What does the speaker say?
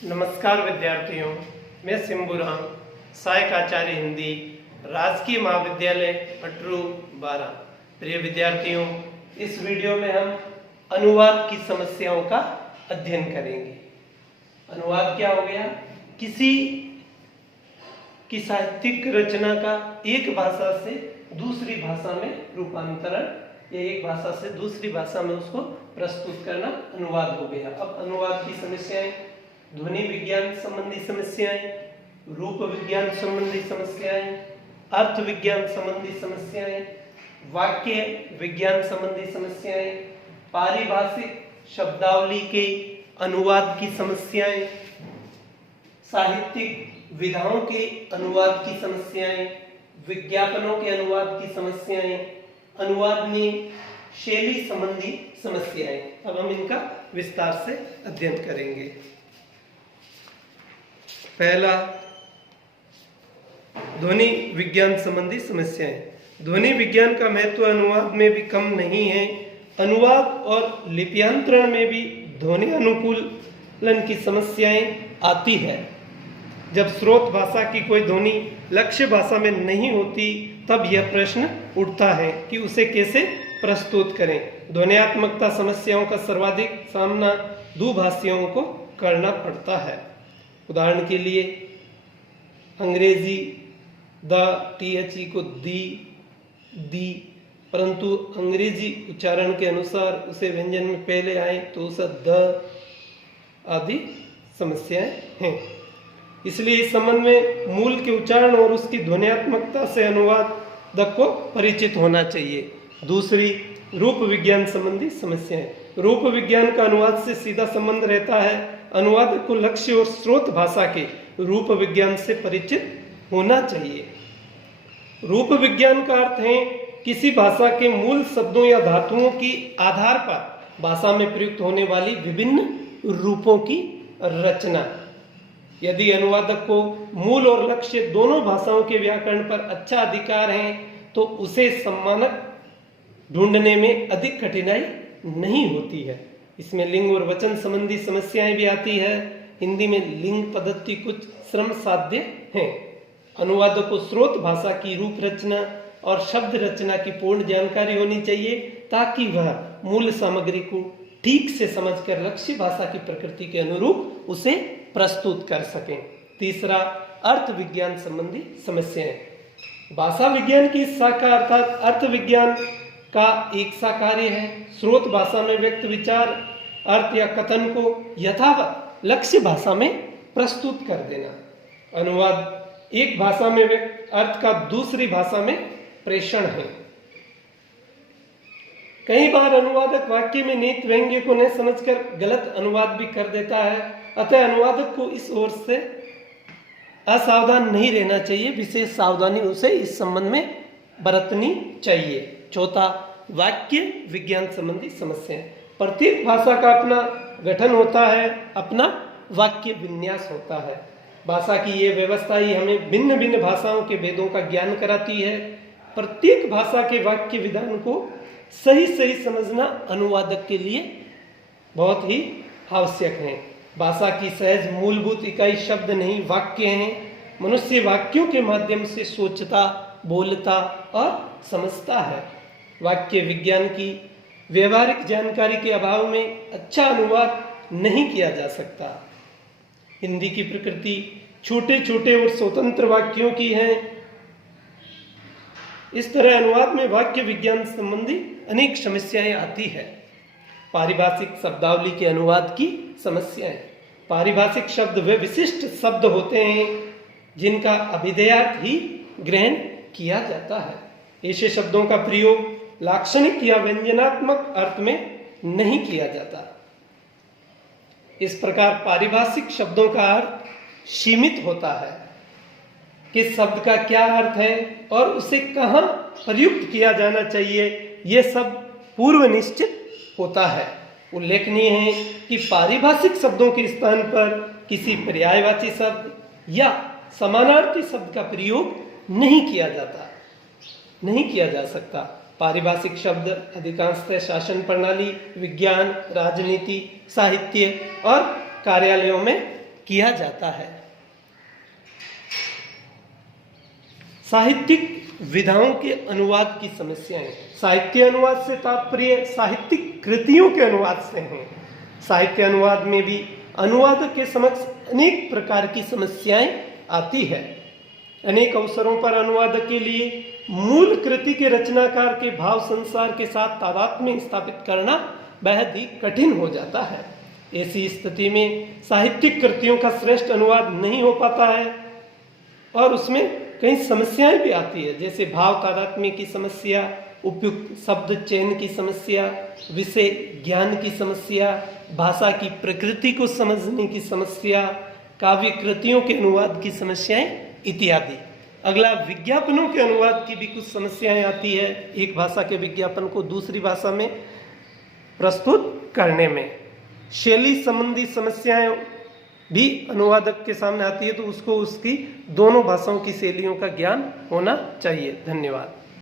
नमस्कार विद्यार्थियों, मैं सिंबुराम, सहायक आचार्य हिंदी, राजकीय महाविद्यालय पटरू 12। प्रिय विद्यार्थियों, इस वीडियो में हम अनुवाद की समस्याओं का अध्ययन करेंगे। अनुवाद क्या हो गया? किसी की साहित्यिक रचना का एक भाषा से दूसरी भाषा में रूपांतरण या एक भाषा से दूसरी भाषा में उसको प्रस्तुत करना अनुवाद हो गया। अब अनुवाद की समस्याएं: ध्वनि विज्ञान संबंधी समस्याएं, रूप विज्ञान संबंधी समस्याएं, अर्थ विज्ञान संबंधी समस्याएं, वाक्य विज्ञान संबंधी समस्याएं, पारिभाषिक शब्दावली के अनुवाद की समस्याएं, साहित्यिक विधाओं के अनुवाद की समस्याएं, विज्ञापनों के अनुवाद की समस्याएं, अनुवाद में शैली संबंधी समस्याएं। अब हम इनका विस्तार से अध्ययन करेंगे। पहला, ध्वनि विज्ञान संबंधी समस्याएं। ध्वनि विज्ञान का महत्व अनुवाद में भी कम नहीं है। अनुवाद और लिप्यांतरण में भी ध्वनि अनुकूलन की समस्याएं आती है। जब स्रोत भाषा की कोई ध्वनि लक्ष्य भाषा में नहीं होती, तब यह प्रश्न उठता है कि उसे कैसे प्रस्तुत करें। ध्वन्यात्मकता समस्याओं का सर्वाधिक सामना दुभाषियों को करना पड़ता है। उदाहरण के लिए, अंग्रेजी द THE को दी, परंतु अंग्रेजी उच्चारण के अनुसार उसे व्यंजन में पहले आए तो उसे द आदि समस्याएं हैं। इसलिए इस संबंध में मूल के उच्चारण और उसकी ध्वन्यात्मकता से अनुवादक को परिचित होना चाहिए। दूसरी, रूप विज्ञान संबंधी समस्याएं। रूप विज्ञान का अनुवाद से सीधा संबंध रहता है। अनुवादक को लक्ष्य और स्रोत भाषा के रूप विज्ञान से परिचित होना चाहिए। रूप विज्ञान का अर्थ है किसी भाषा के मूल शब्दों या धातुओं की आधार पर भाषा में प्रयुक्त होने वाली विभिन्न रूपों की रचना। यदि अनुवादक को मूल और लक्ष्य दोनों भाषाओं के व्याकरण पर अच्छा अधिकार है, तो उसे सम्मानक ढूंढने में अधिक कठिनाई नहीं होती है। इसमें लिंग और वचन संबंधी समस्याएं भी आती है। हिंदी में लिंग पद्धति कुछ श्रम साध्य है। अनुवादक को स्रोत भाषा की रूप रचना और शब्द रचना की पूर्ण जानकारी होनी चाहिए, ताकि वह मूल सामग्री को ठीक से समझकर लक्ष्य भाषा की प्रकृति के अनुरूप उसे प्रस्तुत कर सकें। तीसरा, अर्थ विज्ञान संबंधी समस्याएं। भाषा विज्ञान की शाखा अर्थात अर्थ विज्ञान का एक सा कार्य है स्रोत भाषा में व्यक्त विचार, अर्थ या कथन को यथावत लक्ष्य भाषा में प्रस्तुत कर देना। अनुवाद एक भाषा में व्यक्त अर्थ का दूसरी भाषा में प्रेषण है। कई बार अनुवादक वाक्य में निहित व्यंग्य को न समझकर गलत अनुवाद भी कर देता है। अतः अनुवादक को इस ओर से असावधान नहीं रहना चाहिए। विशेष सावधानी उसे इस संबंध में बरतनी चाहिए। चौथा, वाक्य विज्ञान संबंधी समस्याएं। प्रत्येक भाषा का अपना गठन होता है, अपना वाक्य विन्यास होता है। भाषा की ये व्यवस्था ही हमें भिन्न भिन्न भाषाओं के भेदों का ज्ञान कराती है। प्रत्येक भाषा के वाक्य विधान को सही सही समझना अनुवादक के लिए बहुत ही आवश्यक है। भाषा की सहज मूलभूत इकाई शब्द नहीं, वाक्य हैं। मनुष्य वाक्यों के माध्यम से सोचता, बोलता और समझता है। वाक्य विज्ञान की व्यवहारिक जानकारी के अभाव में अच्छा अनुवाद नहीं किया जा सकता। हिंदी की प्रकृति छोटे छोटे और स्वतंत्र वाक्यों की है। इस तरह अनुवाद में वाक्य विज्ञान संबंधी अनेक समस्याएं आती है। पारिभाषिक शब्दावली के अनुवाद की समस्याएं। पारिभाषिक शब्द वे विशिष्ट शब्द होते हैं जिनका अभिधेयार्थ ही ग्रहण किया जाता है। ऐसे शब्दों का प्रयोग लाक्षणिक या व्यंजनात्मक अर्थ में नहीं किया जाता। इस प्रकार पारिभाषिक शब्दों का अर्थ सीमित होता है। किस शब्द का क्या अर्थ है और उसे कहाँ प्रयुक्त किया जाना चाहिए, यह सब पूर्व निश्चित होता है। उल्लेखनीय है कि पारिभाषिक शब्दों के स्थान पर किसी पर्यायवाची शब्द या समानार्थी शब्द का प्रयोग नहीं किया जा सकता। पारिभाषिक शब्द अधिकांशतः शासन प्रणाली, विज्ञान, राजनीति, साहित्य और कार्यालयों में किया जाता है। साहित्यिक विधाओं के अनुवाद की समस्याएं। साहित्य अनुवाद से तात्पर्य साहित्यिक कृतियों के अनुवाद से है। साहित्य अनुवाद में भी अनुवादक के समक्ष अनेक प्रकार की समस्याएं आती है। अनेक अवसरों पर अनुवादक के लिए मूल कृति के रचनाकार के भाव संसार के साथ तादात्म्य स्थापित करना बेहद ही कठिन हो जाता है। ऐसी स्थिति में साहित्यिक कृतियों का श्रेष्ठ अनुवाद नहीं हो पाता है और उसमें कई समस्याएं भी आती है, जैसे भाव तादात्म्य की समस्या, उपयुक्त शब्द चयन की समस्या, विषय ज्ञान की समस्या, भाषा की प्रकृति को समझने की समस्या, काव्य कृतियों के अनुवाद की समस्याएं इत्यादि। अगला विज्ञापनों के अनुवाद की भी कुछ समस्याएं आती है, एक भाषा के विज्ञापन को दूसरी भाषा में प्रस्तुत करने में। शैली संबंधी समस्याएं भी अनुवादक के सामने आती है, तो उसको उसकी दोनों भाषाओं की शैलियों का ज्ञान होना चाहिए। धन्यवाद।